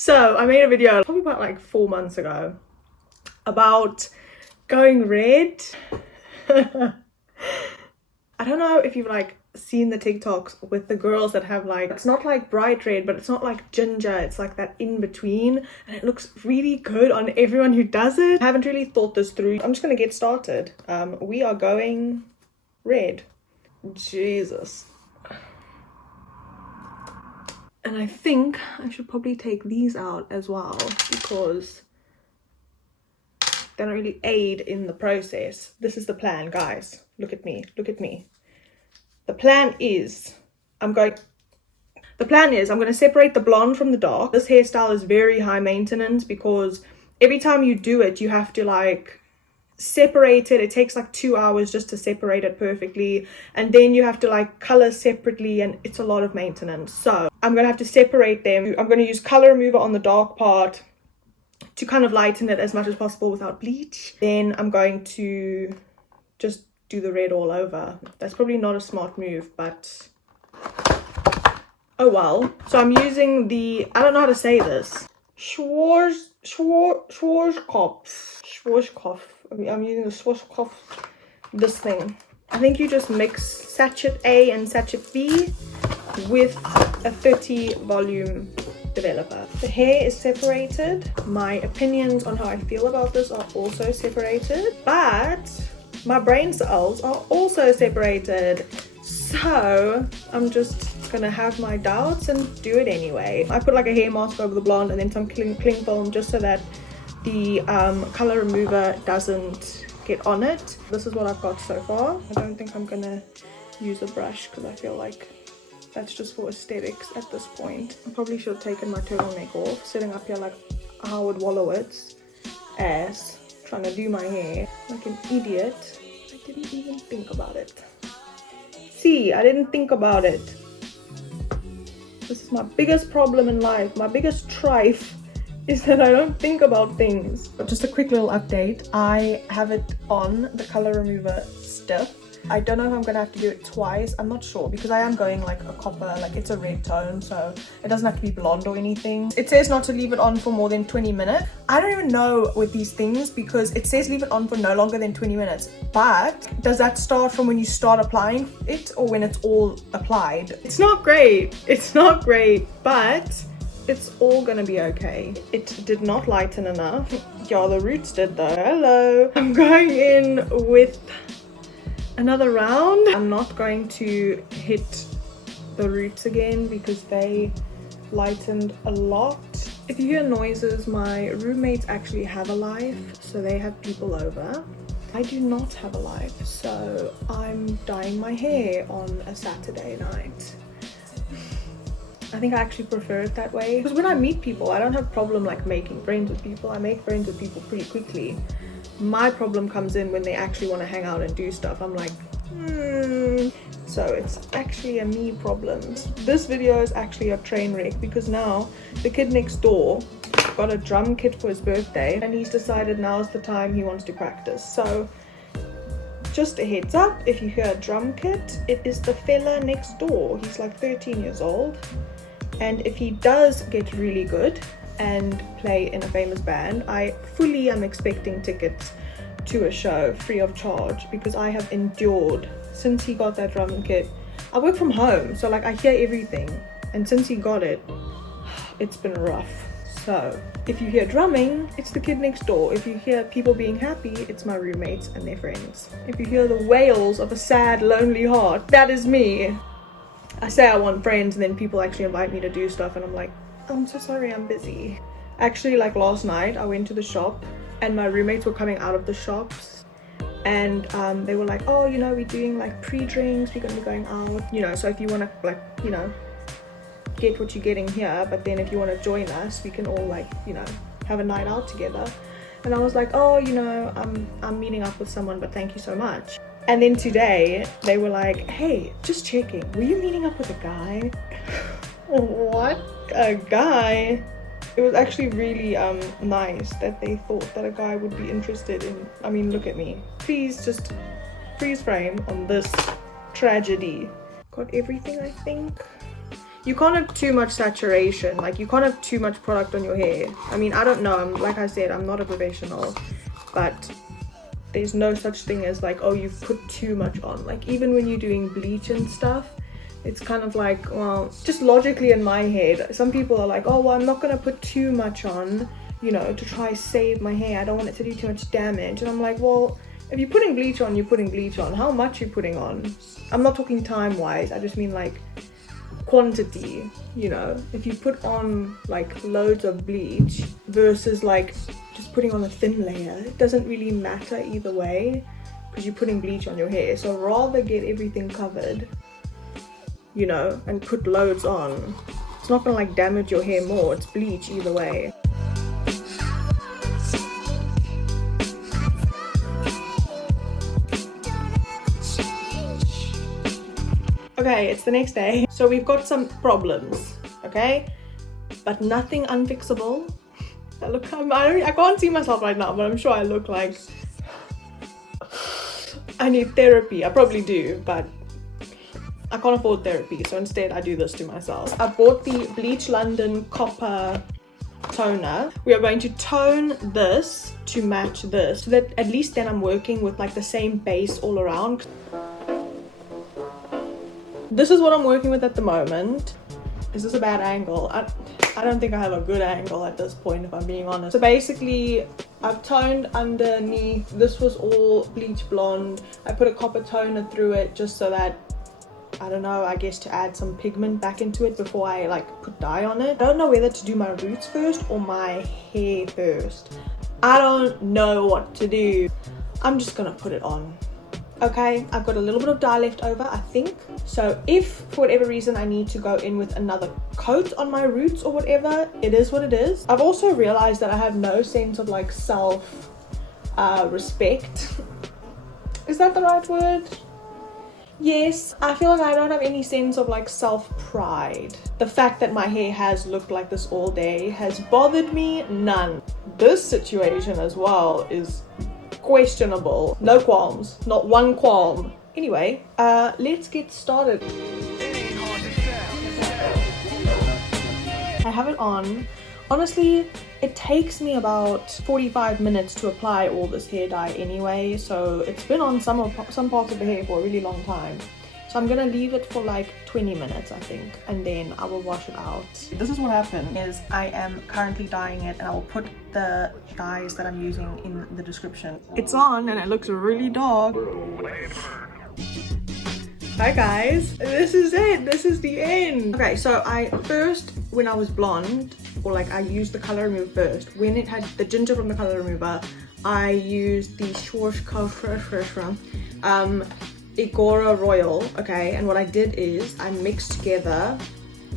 So I made a video probably about like 4 months ago about going red. I don't know if you've like seen the TikToks with the girls that have like, it's not like bright red, but it's not like ginger, it's like that in between, and it looks really good on everyone who does it. I haven't really thought this through. I'm just gonna get started. We are going red. Jesus. And I think I should probably take these out as well because they don't really aid in the process. This is the plan, guys. Look at me. Look at me. The plan is I'm going to separate the blonde from the dark. This hairstyle is very high maintenance because every time you do it, you have to like separate it. It takes like 2 hours just to separate it perfectly, and then you have to like color separately, and it's a lot of maintenance. So I'm gonna have to separate them. I'm gonna use color remover on the dark part to kind of lighten it as much as possible without bleach. Then I'm going to just do the red all over. That's probably not a smart move, but oh well. So I'm using the, I don't know how to say this, Schwarzkopf. I'm using the Schwarzkopf, this thing. I think you just mix sachet A and sachet B with a 30 volume developer. The hair is separated. My opinions on how I feel about this are also separated, but my brain cells are also separated. So I'm just gonna have my doubts and do it anyway. I put like a hair mask over the blonde and then some cling film just so that the color remover doesn't get on it. This is what I've got so far. I don't think I'm gonna use a brush because I feel like that's just for aesthetics at this point. I probably should have taken my turtleneck off, sitting up here like Howard Wolowitz ass trying to do my hair like an idiot. I didn't even think about it. See, I didn't think about it. This is my biggest problem in life. My biggest trife is that I don't think about things. But just a quick little update. I have it on the color remover stiff. I don't know if I'm gonna have to do it twice. I'm not sure because I am going like a copper, like it's a red tone, so it doesn't have to be blonde or anything. It says not to leave it on for more than 20 minutes. I don't even know with these things because it says leave it on for no longer than 20 minutes. But does that start from when you start applying it or when it's all applied? It's not great. It's not great, but it's all gonna be okay. It did not lighten enough. Yeah, the roots did though. Hello. I'm going in with another round. I'm not going to hit the roots again because they lightened a lot. If you hear noises, my roommates actually have a life, so they have people over. I do not have a life, so I'm dyeing my hair on a Saturday night. I think I actually prefer it that way because when I meet people, I don't have a problem like making friends with people. I make friends with people pretty quickly. My problem comes in when they actually want to hang out and do stuff. I'm like, So it's actually a me problem. This video is actually a train wreck because now the kid next door got a drum kit for his birthday and he's decided now's the time he wants to practice. So just a heads up, if you hear a drum kit, it is the fella next door. He's like 13 years old, and if he does get really good and play in a famous band, I fully am expecting tickets to a show free of charge because I have endured since he got that drum kit. I work from home, so like I hear everything, and since he got it, it's been rough. So if you hear drumming, it's the kid next door. If you hear people being happy, it's my roommates and their friends. If you hear the wails of a sad, lonely heart, that is me. I say I want friends and then people actually invite me to do stuff and I'm like, I'm so sorry, I'm busy. Actually, like last night, I went to the shop and my roommates were coming out of the shops and they were like, oh, you know, we're doing like pre-drinks, we're gonna be going out, you know, so if you want to like, you know, get what you're getting here, but then if you want to join us, we can all like, you know, have a night out together. And I was like, oh, you know, I'm meeting up with someone, but thank you so much. And then today they were like, hey, just checking, were you meeting up with a guy? What? A guy? It was actually really nice that they thought that a guy would be interested in, I mean, look at me. Please just freeze frame on this tragedy. Got everything, I think. you can't have too much saturation, like you can't have too much product on your hair. I mean, I don't know, like I said, I'm not a professional, but there's no such thing as like, oh, you've put too much on. Like even when you're doing bleach and stuff, it's kind of like, well, just logically in my head, some people are like, oh, well, I'm not gonna put too much on, you know, to try save my hair, I don't want it to do too much damage. And I'm like, well, if you're putting bleach on, you're putting bleach on. How much you're putting on? I'm not talking time wise, I just mean like quantity, you know. If you put on like loads of bleach versus like just putting on a thin layer, it doesn't really matter either way because you're putting bleach on your hair. So rather get everything covered, you know, and put loads on. It's not gonna like damage your hair more, it's bleach either way. Okay, it's the next day, so we've got some problems, okay, but nothing unfixable. I can't see myself right now, but I'm sure I look like I need therapy. I probably do, but I can't afford therapy, so instead I do this to myself. I bought the Bleach London Copper toner. We are going to tone this to match this, so that at least then I'm working with like the same base all around. This is what I'm working with at the moment. Is this a bad angle? I don't think I have a good angle at this point, if I'm being honest. So basically, I've toned underneath. This was all bleach blonde. I put a copper toner through it just so that, I don't know, I guess to add some pigment back into it before I like put dye on it. I don't know whether to do my roots first or my hair first. I don't know what to do. I'm just gonna put it on. Okay, I've got a little bit of dye left over, I think. So if for whatever reason I need to go in with another coat on my roots or whatever, it is what it is. I've also realized that I have no sense of like self respect. Is that the right word? Yes, I feel like I don't have any sense of like self-pride. The fact that my hair has looked like this all day has bothered me none. This situation as well is questionable. No qualms, not one qualm. Anyway, let's get started. I have it on. Honestly, it takes me about 45 minutes to apply all this hair dye anyway, so it's been on some parts of the hair for a really long time. So I'm gonna leave it for like 20 minutes, I think, and then I will wash it out. This is what happened, is I am currently dyeing it, and I will put the dyes that I'm using in the description. It's on and it looks really dark. Hi guys, this is it, this is the end. Okay, so when I was blonde, or like I used the color remover first. When it had the ginger from the color remover, I used the Schwarzkopf Igora Royal, okay, and what I did is I mixed together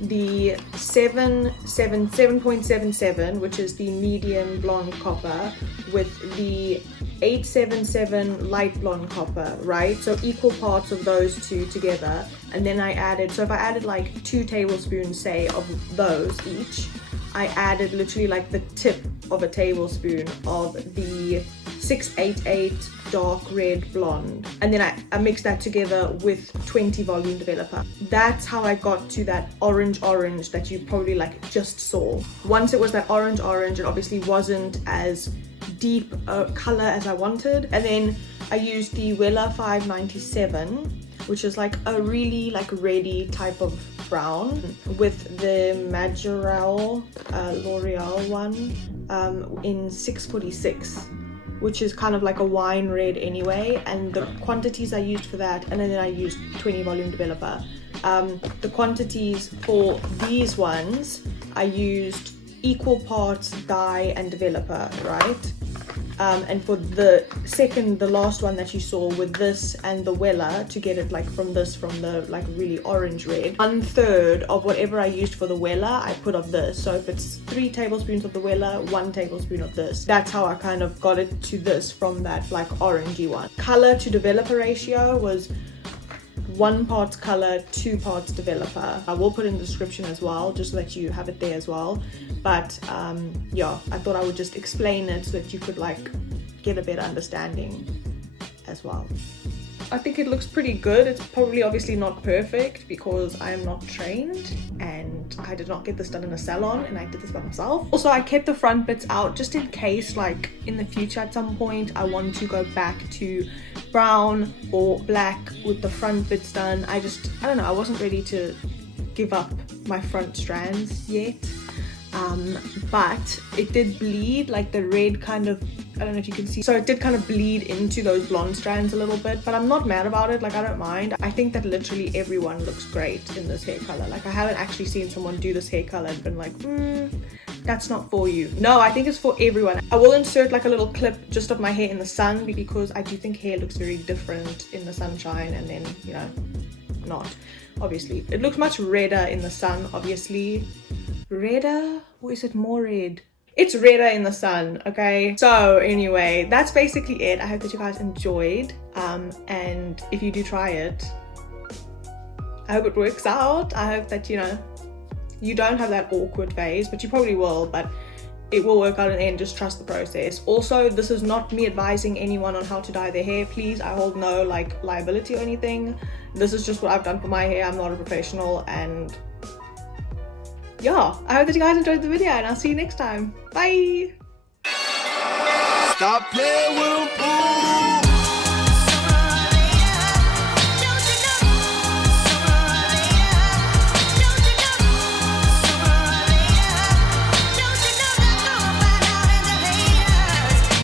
the 7.77, which is the medium blonde copper, with the 877 light blonde copper, right? So equal parts of those two together, and then I added, so if I added like 2 tablespoons, say, of those each, I added literally like the tip of a tablespoon of the 688 dark red blonde, and then I mixed that together with 20 volume developer. That's how I got to that orange that you probably like just saw. Once it was that orange, it obviously wasn't as deep a color as I wanted, and then I used the Wella 597, which is like a really like reddy type of brown, with the Majirel L'Oreal one in 646, which is kind of like a wine red anyway, and the quantities I used for that, and then I used 20 volume developer. The quantities for these ones, I used equal parts dye and developer, right? And for the last one that you saw with this and the Wella, to get it like from the like really orange red, 1/3 of whatever I used for the Wella I put of this. So if it's 3 tablespoons of the Wella, 1 tablespoon of this. That's how I kind of got it to this from that like orangey one. Color to developer ratio was 1 part color, 2 parts developer. I will put in the description as well, just so that you have it there as well. But yeah, I thought I would just explain it so that you could like get a better understanding as well. I think it looks pretty good. It's probably obviously not perfect because I am not trained and I did not get this done in a salon, and I did this by myself. Also, I kept the front bits out just in case, like in the future at some point, I want to go back to brown or black with the front bits done. I don't know, I wasn't ready to give up my front strands yet. But it did bleed, like the red kind of, I don't know if you can see, so it did kind of bleed into those blonde strands a little bit, but I'm not mad about it. Like, I don't mind. I think that literally everyone looks great in this hair color. Like, I haven't actually seen someone do this hair color and been like, that's not for you. No, I think it's for everyone. I will insert like a little clip just of my hair in the sun, because I do think hair looks very different in the sunshine and then, you know, not. Obviously it looks much redder in the sun, obviously. Redder, or is it more red? It's redder in the sun. Okay, so anyway, that's basically it. I hope that you guys enjoyed, and if you do try it, I hope it works out. I hope that, you know, you don't have that awkward phase, but you probably will, but it will work out in the end. Just trust the process. Also, this is not me advising anyone on how to dye their hair, please. I hold no like liability or anything. This is just what I've done for my hair. I'm not a professional, and yeah, I hope that you guys enjoyed the video, and I'll see you next time. Bye. Stop playing with them.